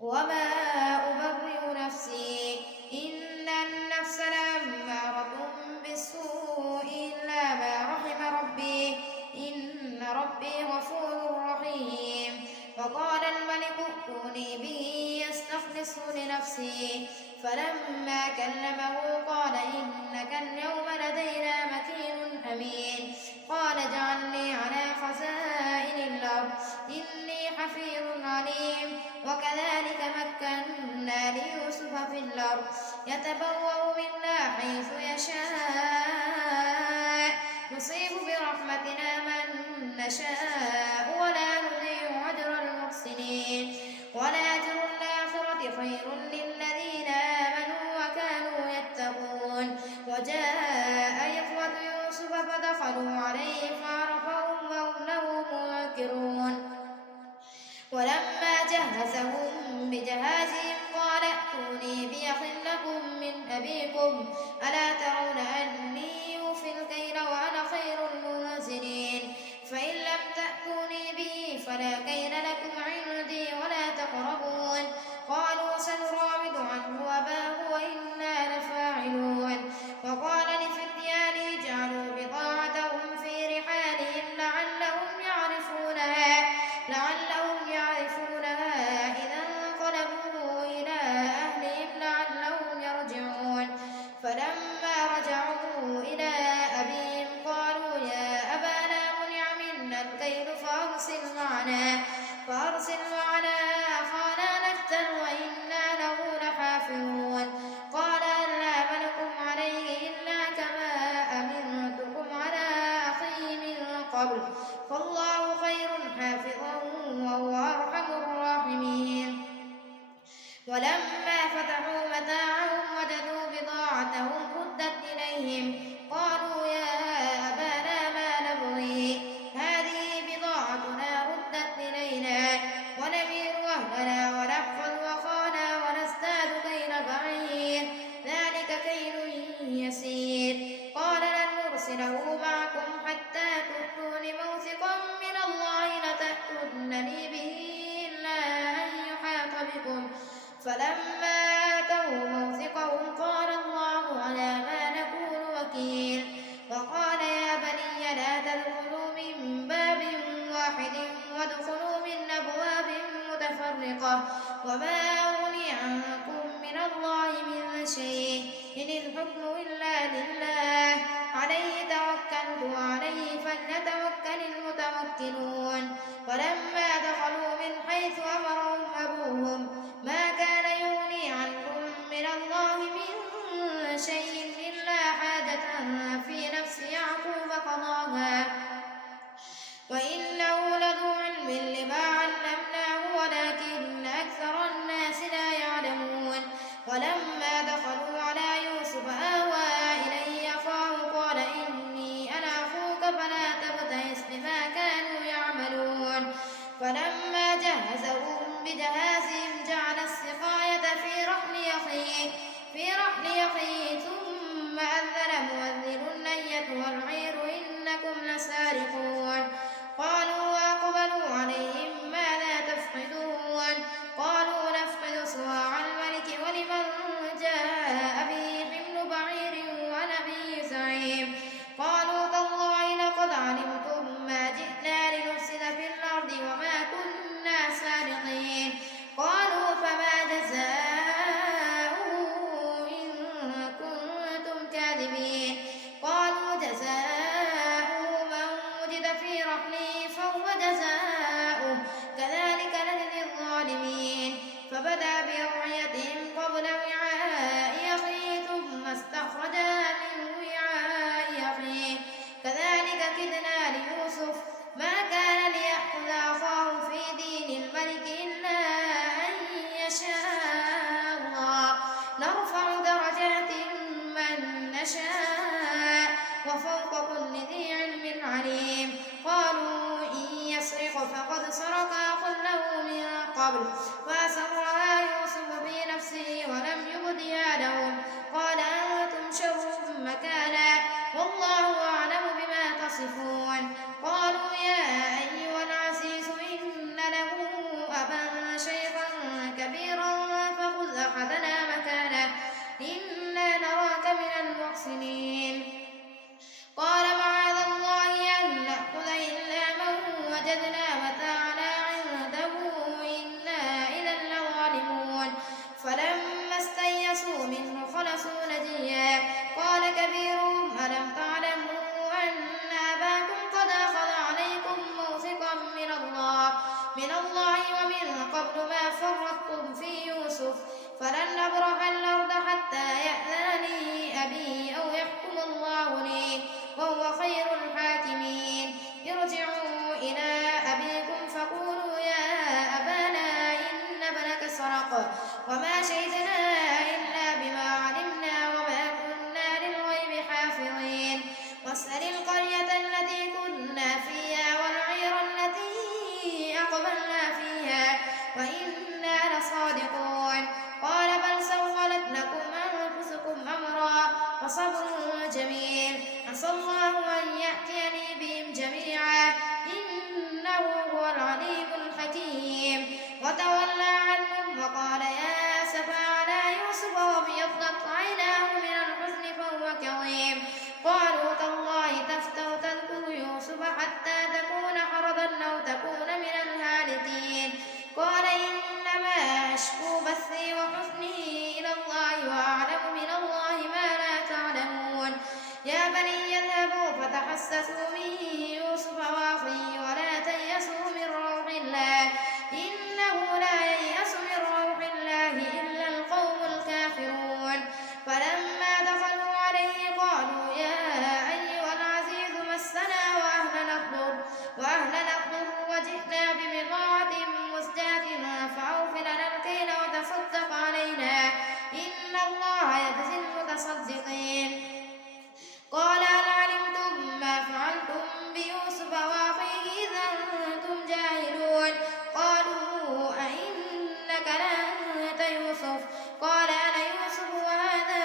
وما أبرئ نفسي إن النفس لأمارة بالسوء إلا ما رحم ربي إن ربي غفور رحيم. وقال الملك ائتوني به يستخلصه لنفسي فلما كلمه قال إنك اليوم لدينا مكين أمين. قال اجعلني على خزائن الأرض إني حفيظ عليم. وكذلك مكنا ليوسف في الأرض يتبوأ منها حيث يشاء نصيب برحمتنا من نشاء ولا نضيع أجر المحسنين. ولأجر الآخرة خير للذين آمنوا وكانوا يتقون. وجاء إخوة يوسف فدخلوا عليه فعرفهم وهم له منكرون. ولما جهزهم بجهازهم قال ائتوني بأخ لكم من أبيكم ألا ترون أني أوفي الكيل وأنا خير المنزلين. فإن لم تأتوني به فلا كيل لكم عندي ولا تقربون. قالوا سنراود عنه أباه وإنا لفاعلون. وقال لفتيانه اجعلوا بضاعتهم في رحالهم لعلهم يعرفونها إذا انقلبوا إلى أهلهم لعلهم يرجعون. فلما رجعوا إلى أبيهم قالوا يا أبانا منع منا الكيل فأرسل معنا أخانا نكتل وإنا له لحافظون. قال هل آمنكم عليه إلا كما أمنتكم على أخيه من قبل فالله خير حافظا وهو أرحم الراحمين. ولما فتحوا متاعهم وجدوا بضاعتهم ردت إليهم قالوا يا أبانا ما نبغي هذه بضاعتنا ردت إلينا ونمير أهلنا ونحفظ أخانا ونزداد كيل بعير ذلك كيل يسير. قال لن نرسله معكم حتى تؤتون موثقا من الله لتأتونني به إلا أن يحاط بكم. فلما آتوا موثقهم قال الله على ما نقول وكيل. وقال يا بني لا تدخلوا من باب واحد وادخلوا من أبواب متفرقة وما أغني عنكم من الله من شيء إن الحكم إلا لله عليه توكلت وعليه فليتوكل المتوكلون. ولما دخلوا من حيث أمرهم أبوهم ما كان يغني عنهم من الله من شيء إلا حاجة في نفس يعقوب قضاها وإنه لذو علم لما علمناه ولكن أكثر الناس لا يعلمون. ولما دخلوا على يوسف آوى إليه أخاه قال إني أنا أخوك فلا تبتئس بما كانوا يعملون. فلما جهزهم بجهازهم جعل السقاية في رحل أخيه ثم أذن مؤذن أيتها العير إنكم لسارقون. قالوا وأقبلوا عليهم ماذا تفقدون. قالوا نفقد صواع الملك ولمن جاء به حمل بعير ونبي زعيم. قالوا تالله لقد علمتم ما جئنا لنفسد في الأرض وما كنا سارقين. قالوا فما جزاؤه إن كنتم كاذبين. قالوا جزاؤه من وجد في رحله فهو جزاؤه كذلك نجزي الظالمين. فبدأ بأوعيتهم قبل وعاء أخيه ثم استخرجها من وعاء أخيه كذلك كدنا ليوسف ما كان ليأخذ أخاه في دين الملك إلا أن يشاء الله نرفع درجات من نشاء وفوق كل ذي علم عليم. قالوا إن يسرق فقد سرق أخ له من قبل فأسرها يوسف في نفسه ولم يبدها لهم قال أنتم شر مكانا والله أعلم بما تصفون. قالوا يا أيها العزيز إن له أبا شيخا كبيرا قبل ما فرطتم في يوسف فلن أبرح الأرض حتى يأذن لي أبي أو يحكم الله لي وهو خير الحاكمين. ارجعوا إلى أبيكم فقولوا يا أبانا إن ابنك سرق وما شهدنا إلا بما علمنا وما كنا للغيب حافظين. واسأل القرية التي كنا فيها والعير التي أقبلنا فيها وإنا لصادقون. قال بل سولت لكم أنفسكم أمرا فصبر جميل عسى الله أن يأتيني بهم جميعا إنه هو العليم الحكيم. وتولى عنهم وقال يا أسفا على يوسف وابيضت عيناه من الحزن فهو كظيم. قالوا تالله تفتأ تذكر يوسف حتى تكون حرضا أو تكون من الهالكين. قال إنما أشكو بثي وحزني إلى الله وأعلم من الله ما لا تعلمون. يا بني اذهبوا فتحسسوا من يوسف وأخيه ولا تيأسوا من روح الله إنه لا ييأس من روح الله إلا القوم الكافرون. فلما دخلوا عليه قالوا يا أيها العزيز مسنا وأهلنا الضر وجئنا ببضاعة مزجاة فأوف لنا الكيل وتصدق علينا إن الله يجزي المتصدقين. قال هل علمتم ما فعلتم بيوسف وأخيه إذ أنتم جاهلون. قالوا أئنك لأنت يوسف قال أنا يوسف وهذا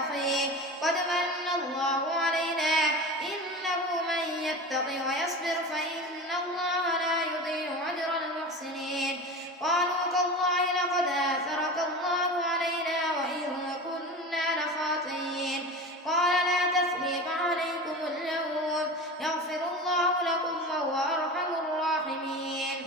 أخي قد من الله علينا إنه من يتق ويصبر فإن الله لا يضيع أجر المحسنين. قالوا تالله لقد آثرك الله علينا وإن كنا لخاطئين. قال لا تثريب عليكم اليوم يغفر الله لكم وهو أرحم الراحمين.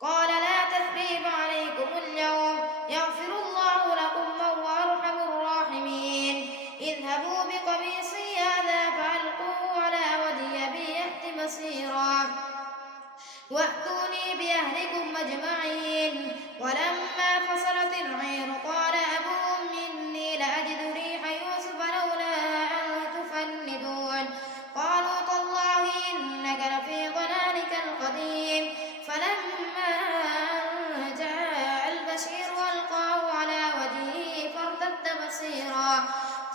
قال لا تثريب عليكم اليوم يغفر الله لكم وهو أرحم الراحمين. اذهبوا بقميصي هذا فألقوه على وجه أبي يأت بصيرا وأتوني بأهلكم أجمعين. ولما فصلت العير قال أبوهم إني لأجد ريح يوسف لولا أن تفندون. قالوا تالله إنك لفي ضلالك القديم. فلما جاء البشير ألقاه على وجهه فارتد بصيرا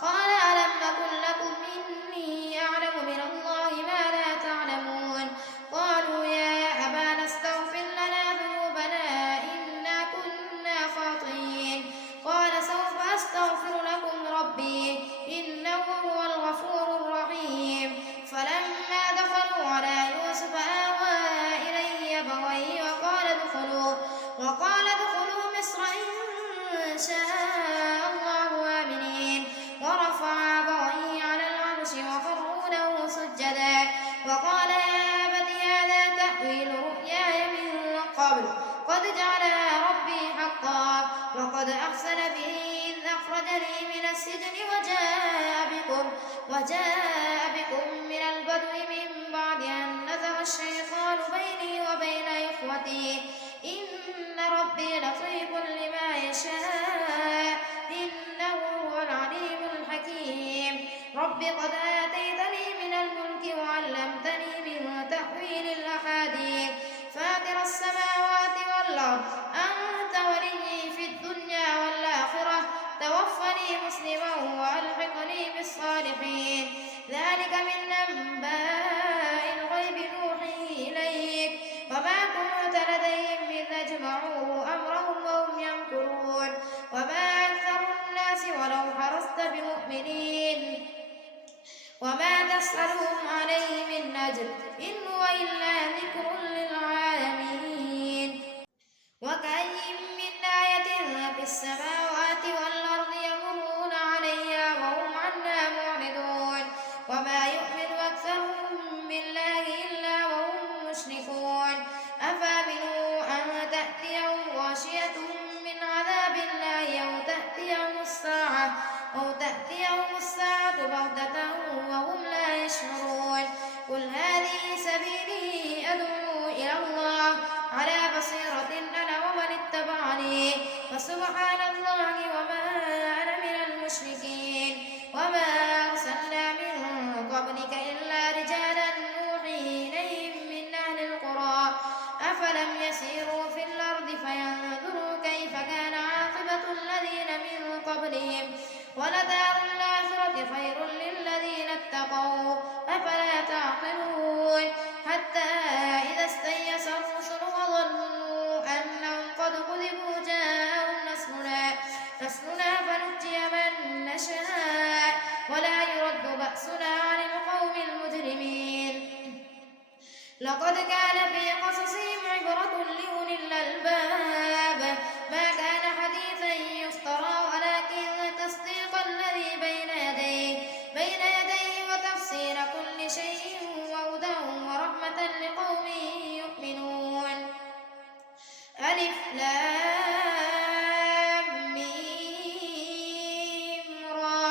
قال ألم نقل لكم إني أعلم من الله ما لا تعلمون. قالوا يا أبانا استغفر لنا ذنوبنا إنا كنا خاطئين. قال سوف أستغفر لكم ربي إنه هو الغفور الرحيم. فلما دخلوا على يوسف آوى إليه أبويه وقال ادخلوا مصر إن شاء الله آمنين. ورفع أبويه على العرش وخروا له سجدا وقال يا أبت هذا تأويل رؤياي من قبل قد جعلها ربي حقا وقد أحسن به إذ أخرجني من السجن وجاء بكم من البدو من بعد أن نزغ الشيطان بيني وبين إخوتي إن ربي لطيف لما يشاء إنه هو العليم الحكيم. رب قد آتيتني من الملك وعلمتني من تأويل الأحاديث فاطر السماوات والأرض أنت ولي في الدنيا والآخرة توفني مسلما وألحقني بالصالحين. ذلك من أنباء الغيب نوحيه إليك وما كنت لديهم إذ أجمعوا أمرهم وهم يمكرون. وما أكثر الناس ولو حرصت بمؤمنين وما تسألهم عليه من أجر إن هو إلا ذكر للعالمين. وكأين من آية في السماوات والأرض يمرون عليها وهم عنها معرضون. وما يؤمن أكثرهم بالله إلا وهم مشركون. أفامنوا أن تأتيهم غاشية من عذاب الله أو تأتيهم الساعة بغتة وهم لا يشعرون. قل هذه سبيلي أدعو إلى الله على بصيرة بصيرة أنا ومن اتبعني فسبحان الله وما أنا من المشركين وما أرسلنا من قبلك إلا رجالا نوحي إليهم من أهل القرى أفلم يسيروا في الأرض فينظروا كيف كان عاقبة الذين من قبلهم ولدار الآخرة خير للذين اتقوا أفلا تعقلون حتى إذا استيأس الرسل وظنوا أنهم قد كذبوا جاءهم نصرنا فنجي من نشاء ولا يرد بأسنا عن القوم المجرمين لقد كان في قصصهم عبرة لأولي الألباب ما كان حديثا يفترى ولكن تصديق الذي بين يديه وتفسير كل شيء وهدى ورحمة لقوم يؤمنون ألف لام ميم را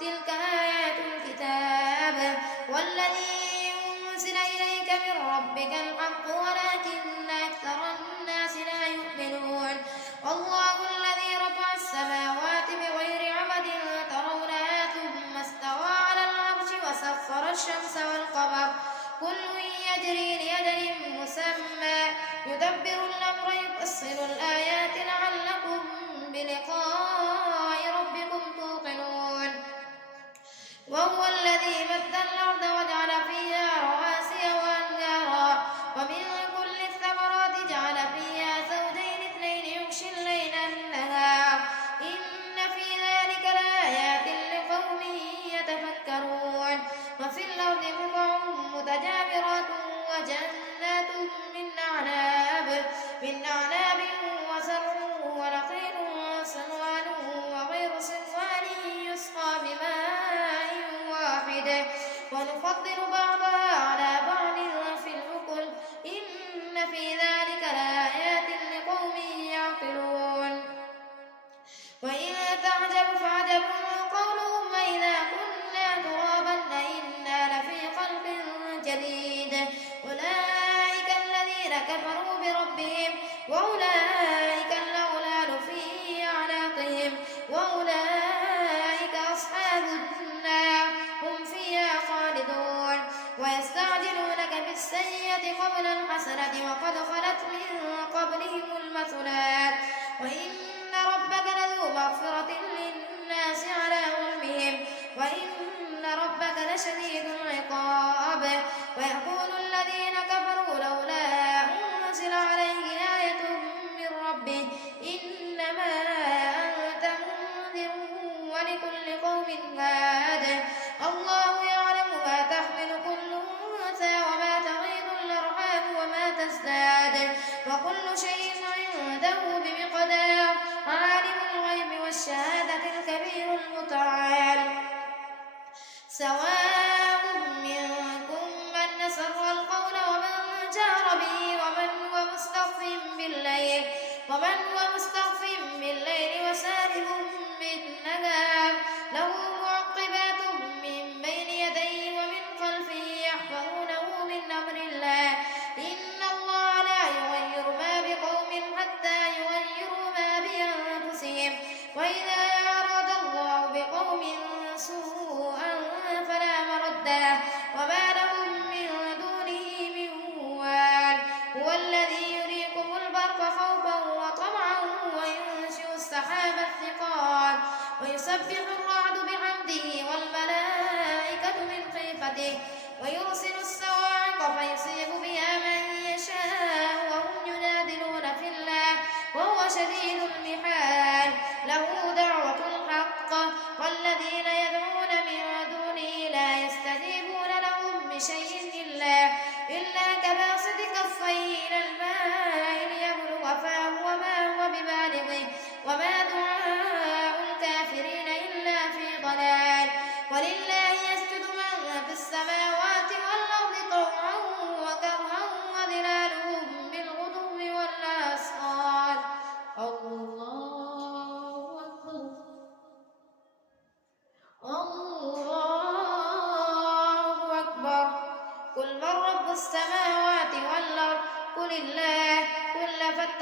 تلك آيات الكتاب والذي أنزل إليك من ربك الحق ولكن أكثر الناس لا يؤمنون الله الذي رفع السماوات بغير عمد ترونها ثم استوى على العرش وسخر الشمس والقمر كل يجري لأجل مسمى يدبر الأمر يفصل الآيات لعلكم بلقاء ربكم توقنون وهو الذي مد الأرض وجعل فيها رواسي وأنهارا ومن كل الثمرات جعل فيها زوجين اثنين يغشي الليل النهار إن في ذلك لآيات لقوم يتفكرون وفي الأرض قطع متجاورات وجنات من أعناب وزرع ونخيل صنوان وغير صنوان يسقى بماء واحد ونفضل بعضها على بعض في الأكل إن في ذلك لآيات لقوم يعقلون وإن تعجب فعجب قولهم إذا كنا ترابا أإنا لفي خلق جديد أولئك الذين كفروا بربهم وأولئك الأغلال في أعناقهم وأولئك أصحاب النار هم فيها خالدون ويستعجلونك بالسيئة قبل الحسنة وقد خلت من قبلهم المثلات وإن ربك لذو مغفرة للناس على ظلمهم وإن ربك لشديد العقاب ويقول الذين كفروا لولا أنزل عليه آية من ربه إنما أنت منذر ولكل قوم هاد الله يعلم ما تحمل كل أنثى وما تغيض الأرحام وما تزداد وكل شيء عنده بمقدار عالم الغيب والشهادة الكبير المتعال سواء منكم من أسر القول ومن جهر به ومن هو مستخف بالليل وسارب بالنهار له معقبات من بين يديه ومن خلفه يحفظونه من أمر الله إن الله لا يغير ما بقوم حتى يغيروا ما بأنفسهم وإذا أراد الله بقوم سوءا فلا مرد له وما لهم من دونه من وال هو الذي يريكم البرق خوفا وطمعا وينشئ السحاب الثقال ويسبح الرعد بحمده والملائكة من خيفته ويرسل الصواعق فيصيب بها من يشاء وهم يجادلون في الله وهو شديد المحال له دعوة الحق والذين يدعون من دونه لا يستجيبون لهم بشيء إلا كباسط كفيه إلى الماء ليبلغ فاه وما هو ببالغه وما دعاء الكافرين إلا في ضلال ولله يسجد من في السماوات والأرض طوعا وكرها وظلالهم بالغدو والآصال الله أكبر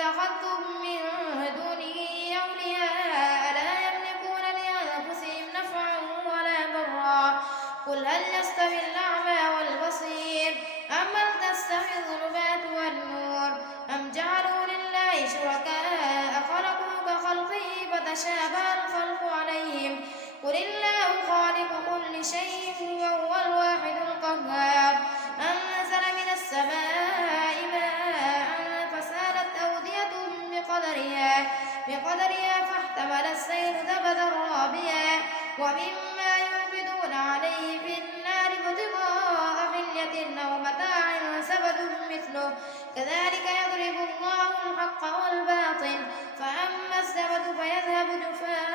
اتخذتم من دونه أولياء لا يملكون لأنفسهم نفعا ولا ضرا قل هل يستوي الأعمى والبصير أم هل تستوي الظلمات والنور أم جعلوا لله شركاء خلقوا كخلقه فتشابه الخلق عليهم قل الله خالق كل شيء وهو الواحد القهار أنزل من السماء ماء فسالت أودية بقدرها فاحتمل السيل زبدا رابيا ومما يوقدون عليه في النار ابتغاء حلية أو متاع زبد مثله كذلك يضرب الله الحق والباطل فأما الزبد فيذهب جفاء